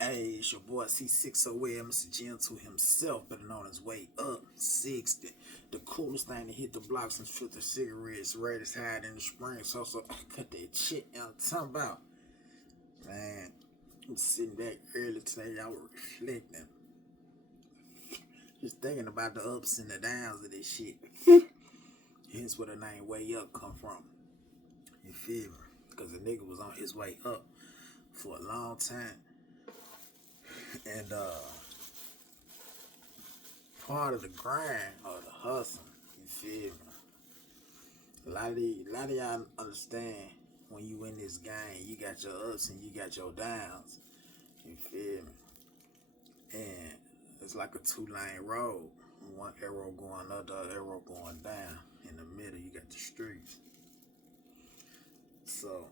Hey, it's your boy C60M, Mr. Gentle himself, better known as Way Up 60. The coolest thing to hit the blocks and filter cigarettes, right as hide in the spring. So I cut that shit out. Talking about, man, I'm sitting back early today, I was reflecting, just thinking about the ups and the downs of this shit. Hence where the name Way Up come from. You feel me? Because the nigga was on his way up for a long time. And part of the grind or the hustle, you feel me? A lot of y'all understand when you in this game, you got your ups and you got your downs. You feel me? And it's like a two-lane road. One arrow going up, the other arrow going down. In the middle, you got the streets. So,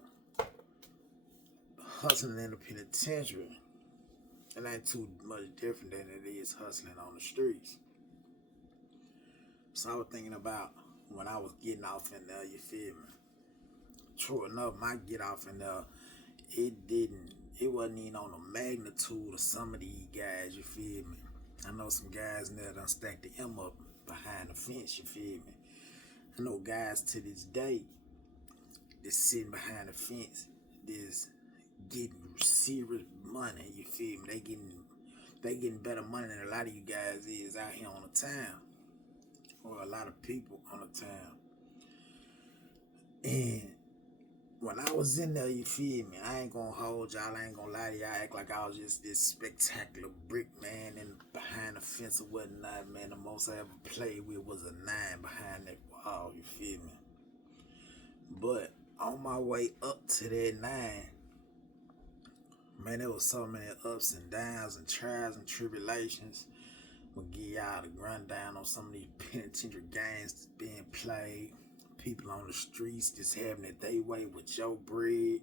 hustling in the penitentiary, it ain't too much different than it is hustling on the streets. So I was thinking about when I was getting off in there, you feel me? True enough, my get off in there, it wasn't even on the magnitude of some of these guys, you feel me? I know some guys in there done stacked the M up behind the fence, you feel me? I know guys to this day that's sitting behind the fence, that's getting serious money, you feel me? They getting better money than a lot of you guys is out here on the town. Or a lot of people on the town. And when I was in there, you feel me? I ain't gonna hold y'all, I ain't gonna lie to y'all, act like I was just this spectacular brick man and behind the fence or whatnot, man. The most I ever played with was a 9 behind that wall, you feel me? But on my way up to that 9, man, there was so many ups and downs and trials and tribulations. I'm gonna give y'all the rundown on some of these penitentiary games that's being played. People on the streets just having it they way with your bread.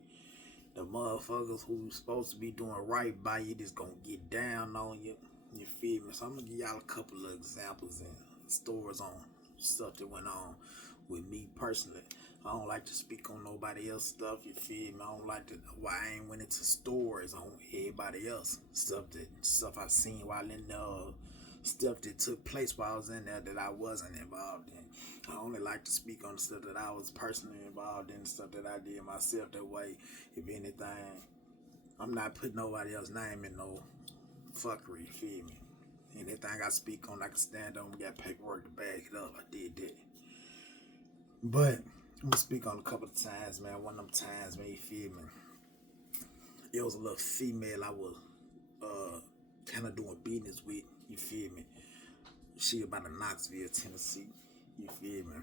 The motherfuckers who's supposed to be doing right by you just gonna get down on you. You feel me? So I'm gonna give y'all a couple of examples and stories on stuff that went on with me personally. I don't like to speak on nobody else's stuff, you feel me? I don't like to, why I ain't went into stories on everybody else. Stuff I seen while in there, stuff that took place while I was in there that I wasn't involved in. I only like to speak on the stuff that I was personally involved in, stuff that I did myself. That way, if anything, I'm not putting nobody else's name in no fuckery, you feel me? Anything I speak on, I can stand on. We got paperwork to back it up. I did that. But I'm gonna speak on a couple of times, man. One of them times, man, you feel me? It was a little female I was kind of doing business with, you feel me? She about in Knoxville, Tennessee, you feel me?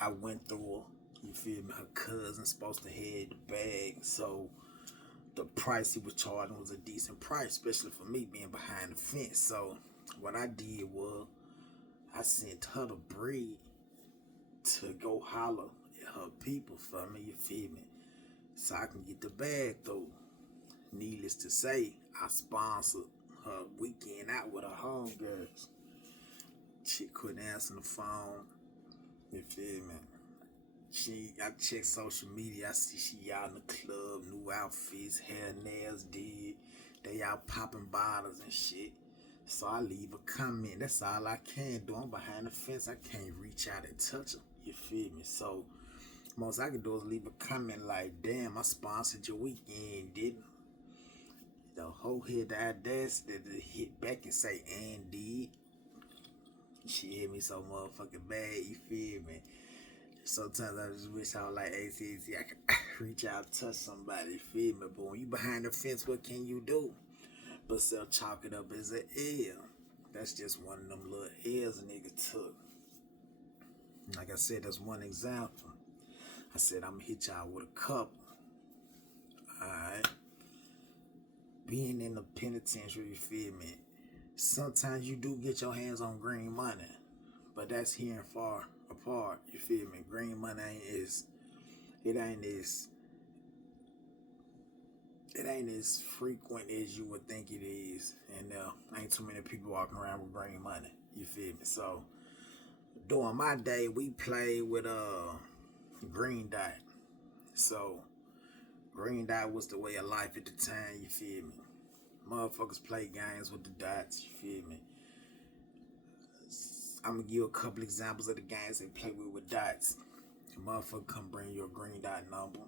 I went through her, you feel me? Her cousin supposed to head the bag, so the price he was charging was a decent price, especially for me being behind the fence. So what I did was I sent her the bread to go holler at her people for me, you feel me? So I can get the bag through. Needless to say, I sponsored her weekend out with her homegirls. She couldn't answer the phone, you feel me? I checked social media, I see she out in the club, new outfits, hair, nails did. They out popping bottles and shit. So I leave a comment. That's all I can do. I'm behind the fence. I can't reach out and touch her. You feel me? So most I can do is leave a comment like, damn, I sponsored your weekend, didn't I? The whole head the audacity to hit back and say, and did. She hit me so motherfucking bad, you feel me? Sometimes I just wish I was like ACC. I could reach out and touch somebody, feel me? But when you behind the fence, what can you do? But still chalk it up as an L. That's just one of them little L's a nigga took. Like I said, that's one example. I said I'm gonna hit y'all with a couple. Alright. Being in the penitentiary, you feel me? Sometimes you do get your hands on green money. But that's here and far apart, you feel me? Green money it ain't as frequent as you would think it is, and ain't too many people walking around with green money, you feel me? So during my day, we played with green dot. So green dot was the way of life at the time, you feel me? Motherfuckers play games with the dots, you feel me? I'm gonna give you a couple examples of the games they play with dots. A motherfucker come bring you a green dot number.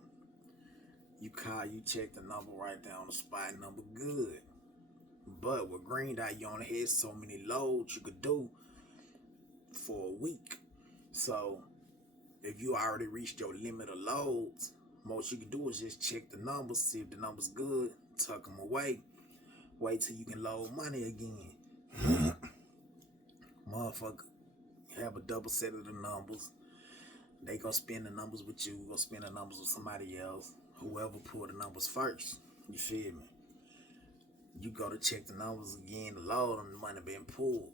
You call, you check the number right there on the spot, number good. But with green dot, you only had so many loads you could do for a week. So if you already reached your limit of loads, most you can do is just check the numbers, see if the number's good, tuck them away, wait till you can load money again. Motherfucker, have a double set of the numbers. They gonna spend the numbers with you, gonna spend the numbers with somebody else. Whoever pulled the numbers first, you feel me? You go to check the numbers again, the load and the money been pulled.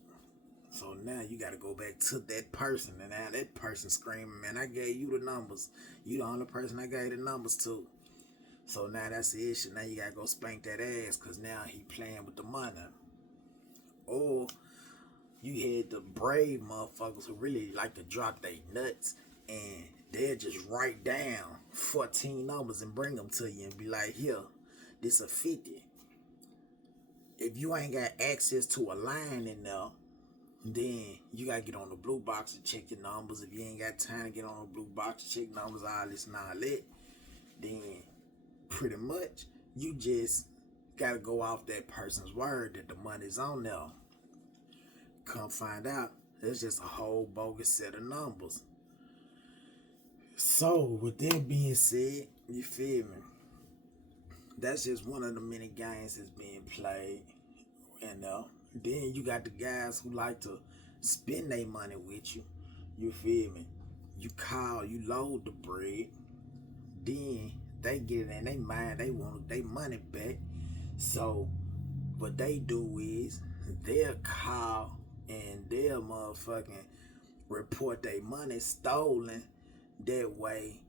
So now you gotta go back to that person, and now that person screaming, man, I gave you the numbers. You the only person I gave the numbers to. So now that's the issue. Now you gotta go spank that ass, cause now he playing with the money. Or you had the brave motherfuckers who really like to drop their nuts, and they'll just write down 14 numbers and bring them to you and be like, here, this a 50. If you ain't got access to a line in there, then you gotta get on the blue box and check your numbers. If you ain't got time to get on the blue box and check numbers, all this and all that, then pretty much you just gotta go off that person's word that the money's on there. Come find out, it's just a whole bogus set of numbers. So with that being said, you feel me? That's just one of the many games that's being played. And then you got the guys who like to spend their money with you. You feel me? You call, you load the bread. Then they get it in their mind, they want their money back. So what they do is they'll call and they'll motherfucking report their money stolen. That way,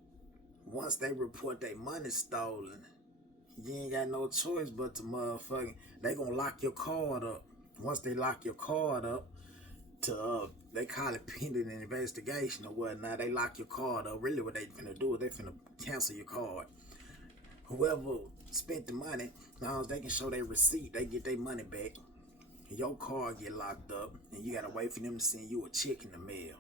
once they report their money stolen, you ain't got no choice but to motherfucking, they gonna lock your card up. Once they lock your card up, they call it pending an investigation or whatnot. They lock your card up. Really what they finna do is they finna cancel your card. Whoever spent the money, as long as they can show their receipt, they get their money back. Your card get locked up, and you gotta wait for them to send you a check in the mail.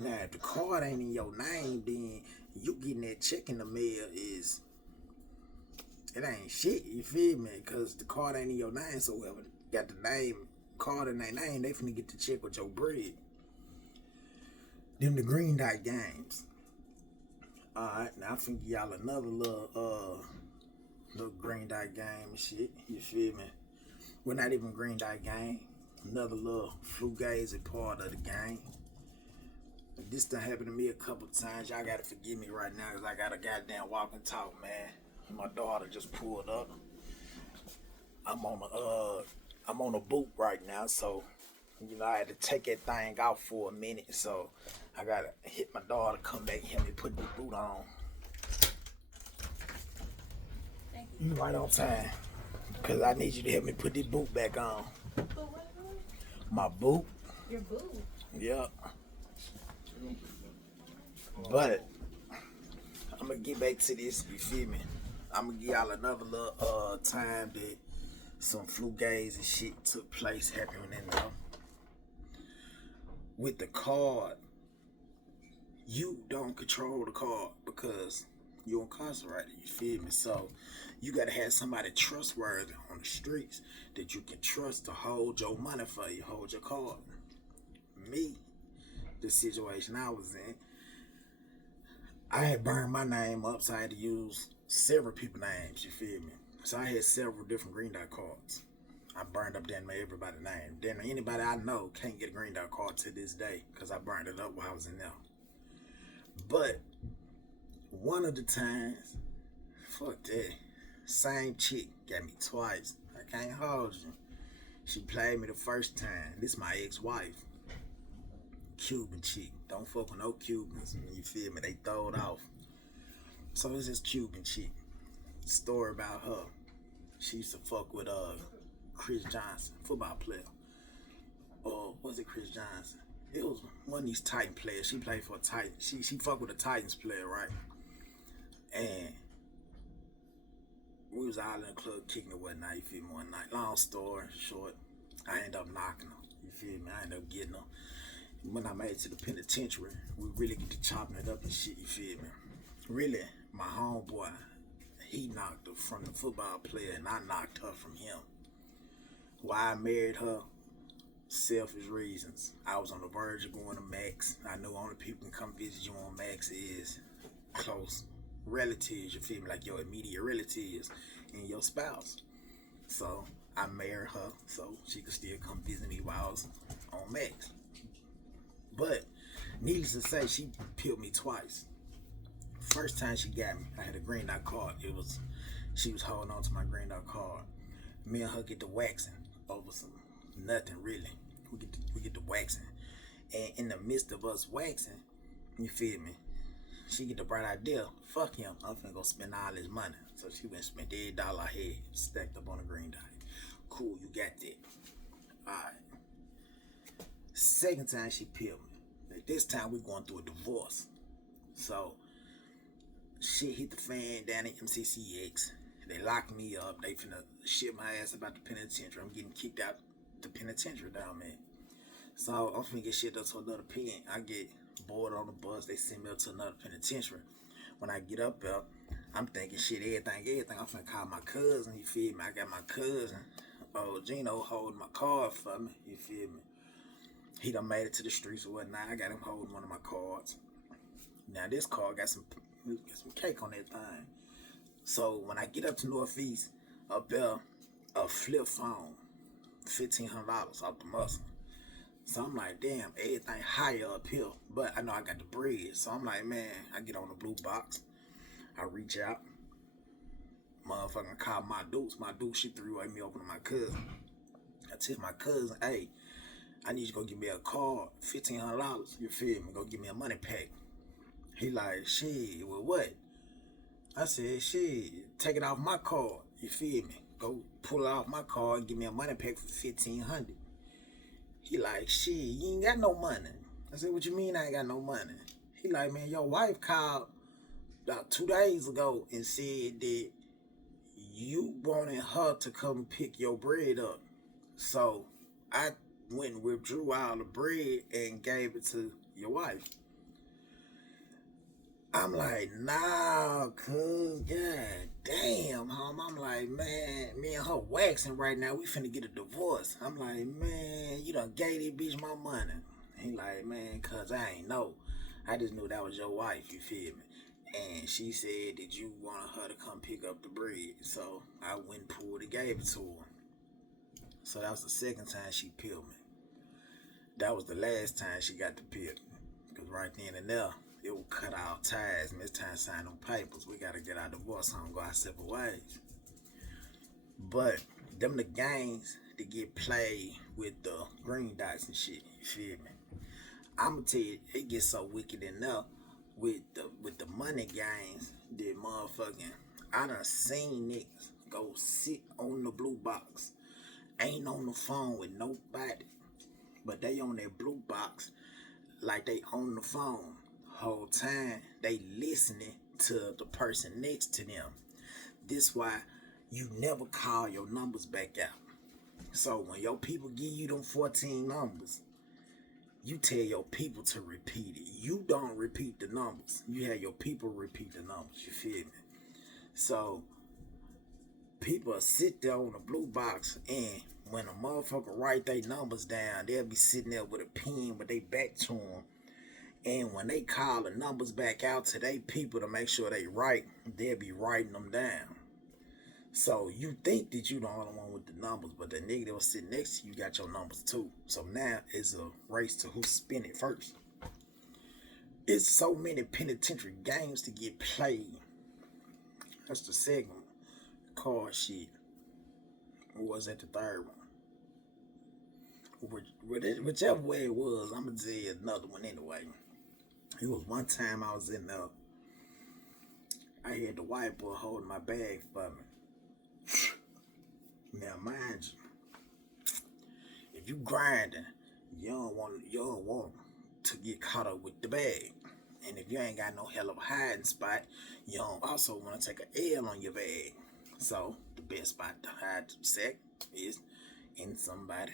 Now, if the card ain't in your name, then you getting that check in the mail it ain't shit, you feel me? Because the card ain't in your name, so whoever got the card in their name, they finna get the check with your bread. Them the green dot games. Alright, now I'm finna give y'all another little green dot game and shit, you feel me? Well, not even green dot game. Another little fugazi part of the game. This done happened to me a couple times. Y'all gotta forgive me right now because I got a goddamn walk and talk, man. My daughter just pulled up. I'm on a boot right now, so I had to take that thing out for a minute. So I gotta hit my daughter, come back and help me put the boot on. Thank you. Right on time. Cause I need you to help me put this boot back on. My boot. Your boot? Yep. But I'm gonna get back to this, you feel me? I'm gonna give y'all another little time that some fugazi and shit took place happening in there. With the card, you don't control the card because you're incarcerated, you feel me? So you gotta have somebody trustworthy on the streets that you can trust to hold your money for you, hold your card. Me, the situation I was in, I had burned my name up, so I had to use several people's names, you feel me? So I had several different green dot cards. I burned up damn near everybody's name. Then anybody I know can't get a green dot card to this day because I burned it up while I was in there. But one of the times, fuck that, same chick got me twice. I can't hold you. She played me the first time. This my ex-wife. Cuban chick. Don't fuck with no Cubans. You feel me? They throw it off. So it's this Cuban chick. Story about her. She used to fuck with Chris Johnson, football player. Or was it Chris Johnson? It was one of these Titan players. She played for a Titan. She fucked with a Titans player, right? And We was all in the club kicking it one night, you feel me, one night. Long story short, I ended up knocking her. You feel me? I ended up getting her. When I made it to the penitentiary, we really get to chopping it up and shit, you feel me? Really, my homeboy, he knocked her from the football player and I knocked her from him. Why I married her? Selfish reasons. I was on the verge of going to Max. I know only people can come visit you on Max is close relatives, you feel me, like your immediate relatives and your spouse. So I married her so she could still come visit me while I was on Max. But needless to say, she peeled me twice. First time she got me, I had a green dot card. She was holding on to my green dot card. Me and her get to waxing over some nothing really. We get to waxing, and in the midst of us waxing, you feel me? She get the bright idea, fuck him, I'm finna go spend all his money. So she went and spent every dollar I had stacked up on a green dot. Cool, you got that. Alright. Second time she peeled me. This time we going through a divorce. So shit hit the fan down at MCCX. They locked me up. They finna shit my ass about the penitentiary. I'm getting kicked out the penitentiary down there. So I'm finna get shit up to another pen. I get bored on the bus. They send me up to another penitentiary. When I get up there, I'm thinking shit, everything. I'm finna call my cousin. You feel me? I got my cousin, Gino, holding my card for me. You feel me? He done made it to the streets or whatnot. I got him holding one of my cards. Now this card got some cake on that thing. So when I get up to Northeast, up there, a flip phone, $1,500 off the muscle. So I'm like, damn, everything higher up here. But I know I got the bread. So I'm like, man, I get on the blue box. I reach out. Motherfucking call my dudes. My dude, she three-way me over to my cousin. I tell my cousin, hey, I need you to go give me a card, $1,500. You feel me? Go give me a money pack. He like, shit, well, what? I said, shit, take it off my card. You feel me? Go pull it off my card and give me a money pack for $1,500. He like, shit, you ain't got no money. I said, what you mean I ain't got no money? He like, man, your wife called about 2 days ago and said that you wanted her to come pick your bread up. So I went and withdrew all the bread and gave it to your wife. I'm like, nah, cuz, god damn, home. I'm like, man, me and her waxing right now. We finna get a divorce. I'm like, man, you done gave this bitch my money. He like, man, cuz I ain't know. I just knew that was your wife, you feel me? And she said that you wanted her to come pick up the bread. So I went and pulled and gave it to her. So that was the second time she peeled me. That was the last time she got to peel me. Because right then and there, it will cut our ties. And it's time to sign them papers. We got to get our divorce home, go our separate ways. But them the games that get played with the green dots and shit. You feel me? I'ma tell you, it gets so wicked enough with the money games that motherfucking I done seen niggas go sit on the blue box, ain't on the phone with nobody, but they on that blue box like they on the phone. Whole time they listening to the person next to them. This why you never call your numbers back out. So when your people give you them 14 numbers, you tell your people to repeat it. You don't repeat the numbers. You have your people repeat the numbers. You feel me? So people sit there on the blue box, and when a motherfucker write their numbers down, they'll be sitting there with a pen with their back to them. And when they call the numbers back out to their people to make sure they right, they'll be writing them down. So you think that you the only one with the numbers, but the nigga that was sitting next to you got your numbers too. So now it's a race to who spin it first. It's so many penitentiary games to get played. That's the second one. Card shit. Or was that the third one? Whichever way it was, I'm gonna tell you another one anyway. It was one time I was in there. I had the white boy holding my bag for me. Now mind you, if you grinding, you don't want to get caught up with the bag. And if you ain't got no hell of a hiding spot, you don't also want to take an L on your bag. So the best spot to hide the sack is in somebody.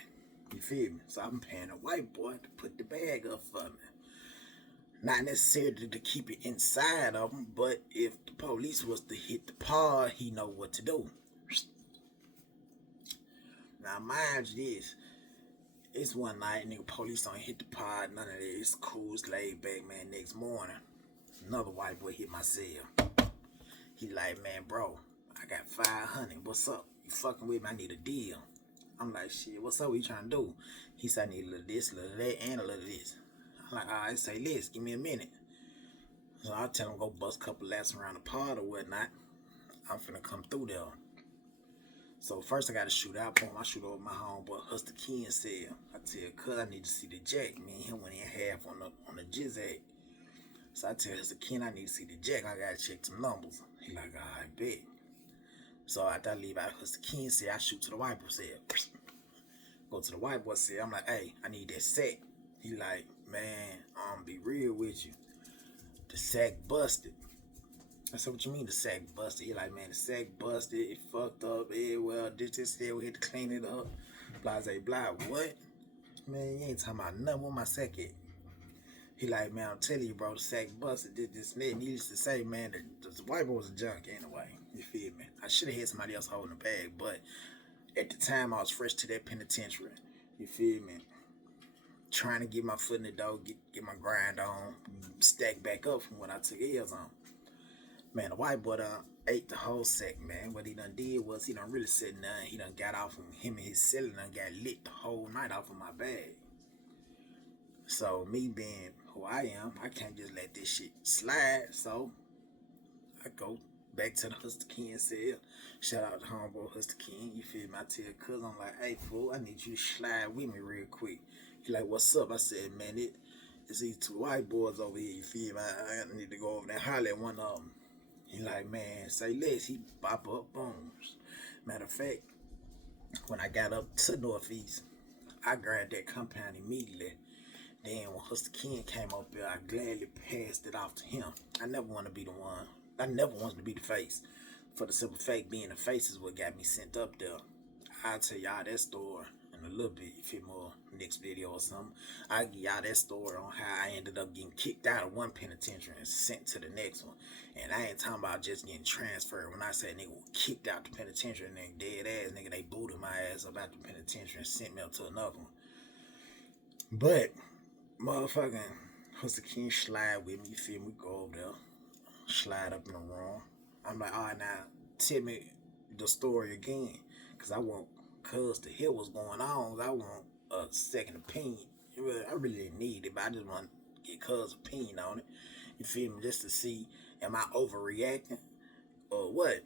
You feel me? So I'm paying a white boy to put the bag up for me. Not necessarily to keep it inside of him, but if the police was to hit the pod, he know what to do. Now mind you this, it's one night, nigga, police don't hit the pod, none of that. It's cool, it's laid back, man. Next morning, another white boy hit my cell. He like, man, bro, I got 500. What's up? You fucking with me? I need a deal. I'm like, shit, what's up? What you trying to do? He said, I need a little of this, a little of that, and a little of this. I'm like, all right, say less, give me a minute. So I tell him go bust a couple laps around the pod or whatnot. I'm finna come through there. So first I gotta shoot out for him. I shoot over my homeboy Hustle Ken said. I tell cuz I need to see the jack. Me and him went in half on the jizzag. So I tell Hustle Ken I need to see the jack. I gotta check some numbers. He like, I bet. So after I leave out Hustle Ken said, I shoot to the white boy cell. Go to the white boy cell. I'm like, hey, I need that sack. He like, man, I'm be real with you. The sack busted. I said, what you mean the sack busted? He like, man, the sack busted, it fucked up, well, this, we had to clean it up, blase, blah, what? Man, you ain't talking about nothing, where my sack at? He like, man, I'm telling you, bro, the sack busted, this, and that. Needless to say, man, the white boy was a junk anyway, you feel me? I should have had somebody else holding the bag, but at the time, I was fresh to that penitentiary, you feel me? Trying to get my foot in the door, get my grind on, stack back up from what I took L's on. Man, the white boy done ate the whole sack, man. What he done did was he done really said nothing. He done got off of him and his celly done got lit the whole night off of my bag. So me being who I am, I can't just let this shit slide. So I go back to the Hustle Ken cell. Shout out to homeboy Hustle Ken. You feel me? I tell cuz I'm like, hey fool, I need you to slide with me real quick. He like, what's up? I said, man, it's these two white boys over here. You feel me? I need to go over there and holler at one of them. He like, man, say less. He pop up booms. Matter of fact, when I got up to Northeast, I grabbed that compound immediately. Then when Hustle Ken came up there, I gladly passed it off to him. I never want to be the one. I never wanted to be the face. For the simple fact, being the face is what got me sent up there. I'll tell y'all that story in a little bit, if it more next video or something. I'll give y'all that story on how I ended up getting kicked out of one penitentiary and sent to the next one. And I ain't talking about just getting transferred. When I say nigga kicked out the penitentiary and then dead ass, nigga, they booted my ass up out the penitentiary and sent me up to another one. But, motherfucking Hustle King slide with me, you feel me? Go over there, slide up in the room. I'm like, all right, now, tell me the story again. Because I want cuz to hear what's going on. I want a second opinion. I really didn't need it, but I just want to get cuz' opinion on it. You feel me? Just to see, am I overreacting or what?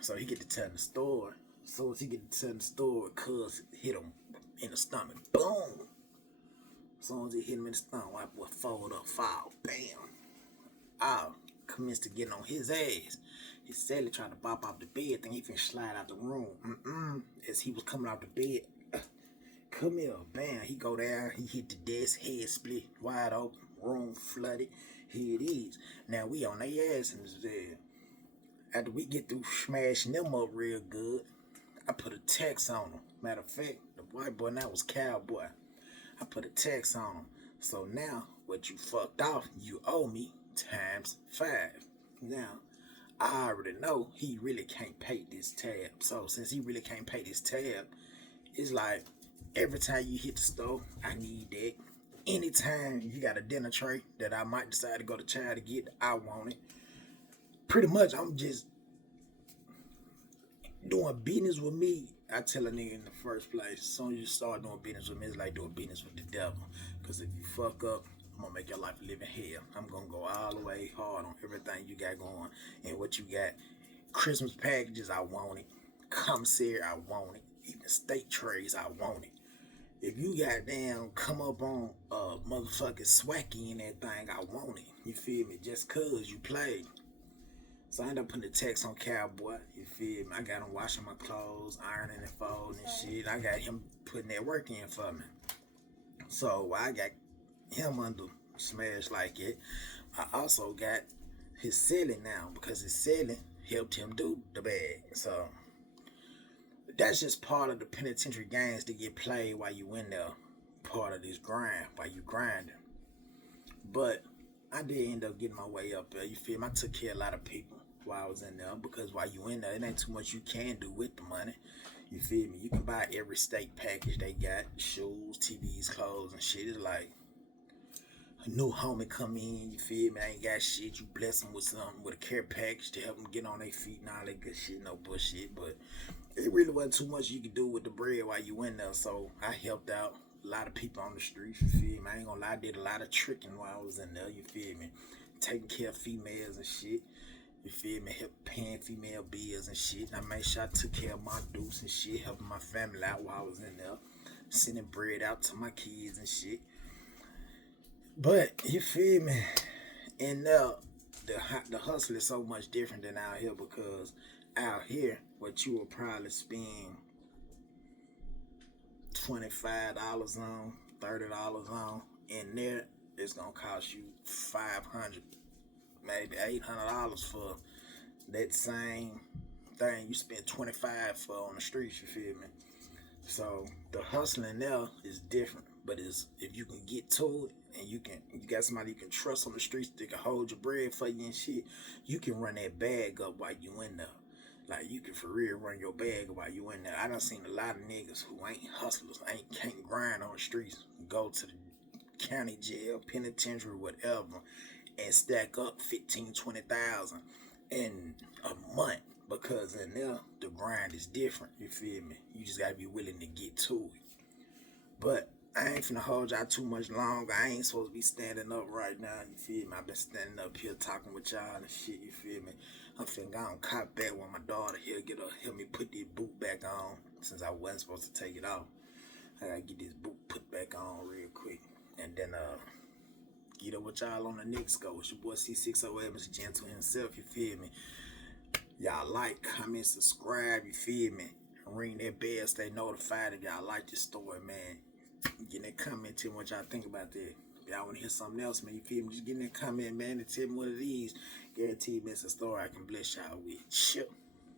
So he get to tell the story. So as he get to tell the story, cuz hit him in the stomach. Boom! As soon as he hit him in the stomach, white boy fold up, fall. Bam! I commenced to get on his ass. His celly tried to bop off the bed, think he finna slide out the room. As he was coming out the bed, come here, bam, he go down, he hit the desk, head split, wide open, room flooded. Here it is. Now we on their ass in the bed. After we get through smashing them up real good, I put a text on them. Matter of fact, the white boy now was cowboy. I put a text on him. So now, what you fucked off, you owe me times 5. Now, I already know he really can't pay this tab. So since he really can't pay this tab, it's like every time you hit the store, I need that. Anytime you got a dinner tray that I might decide to go to China to get, I want it. Pretty much, I'm just doing business with me. I tell a nigga in the first place, as soon as you start doing business with me, it's like doing business with the devil. Because if you fuck up, I'm going to make your life live in hell. I'm going to go all the way hard on everything you got going. And what you got, Christmas packages, I want it. Commissary, I want it. Even steak trays, I want it. If you goddamn come up on motherfucking swacky and that thing, I want it. You feel me? Just cause you played. So I ended up putting the text on Cowboy. You feel me? I got him washing my clothes, ironing and folding and shit. I got him putting that work in for me. So while I got him under smash like it, I also got his selling now, because his selling, helped him do the bag. So that's just part of the penitentiary games that get played while you in there. Part of this grind while you grinding. But I did end up getting my way up there. You feel me? I took care of a lot of people while I was in there because while you in there, it ain't too much you can do with the money. You feel me? You can buy every state package they got, shoes, TVs, clothes, and shit. It's like a new homie come in, you feel me? I ain't got shit. You bless them with something, with a care package to help them get on their feet and all that good shit, no bullshit. But it really wasn't too much you could do with the bread while you in there. So I helped out a lot of people on the streets, you feel me? I ain't gonna lie, I did a lot of tricking while I was in there, you feel me? Taking care of females and shit. You feel me? Help paying female bills and shit. I made sure I took care of my deuce and shit, helping my family out while I was in there. Sending bread out to my kids and shit. But you feel me? And the hustle is so much different than out here because out here, what you will probably spend $25 on, $30 on, in there, it's gonna cost you 500, maybe $800 for that same thing you spent 25 for on the streets. You feel me? So the hustling there is different, but it's if you can get to it and you got somebody you can trust on the streets that can hold your bread for you and shit, you can run that bag up while you in there. Like you can for real run your bag while you in there. I done seen a lot of niggas who ain't hustlers, can't grind on the streets, go to the county jail, penitentiary, whatever, and stack up 15, 20,000 in a month because in there the grind is different. You feel me? You just gotta be willing to get to it. But I ain't finna hold y'all too much longer. I ain't supposed to be standing up right now. You feel me? I've been standing up here talking with y'all and shit. You feel me? I'm finna go and cop back when my daughter here help me put this boot back on since I wasn't supposed to take it off. I gotta get this boot put back on real quick, and then get up with y'all on the next go. It's your boy C608, Mr. Gentle himself. You feel me? Y'all like, comment, subscribe. You feel me? Ring that bell, stay notified if y'all like this story, man. Get that comment, tell me what y'all think about that. If y'all want to hear something else, man, you feel me? Just get in that comment, man, and tell me what it is. Guaranteed, man, it's a story I can bless y'all with. Chill.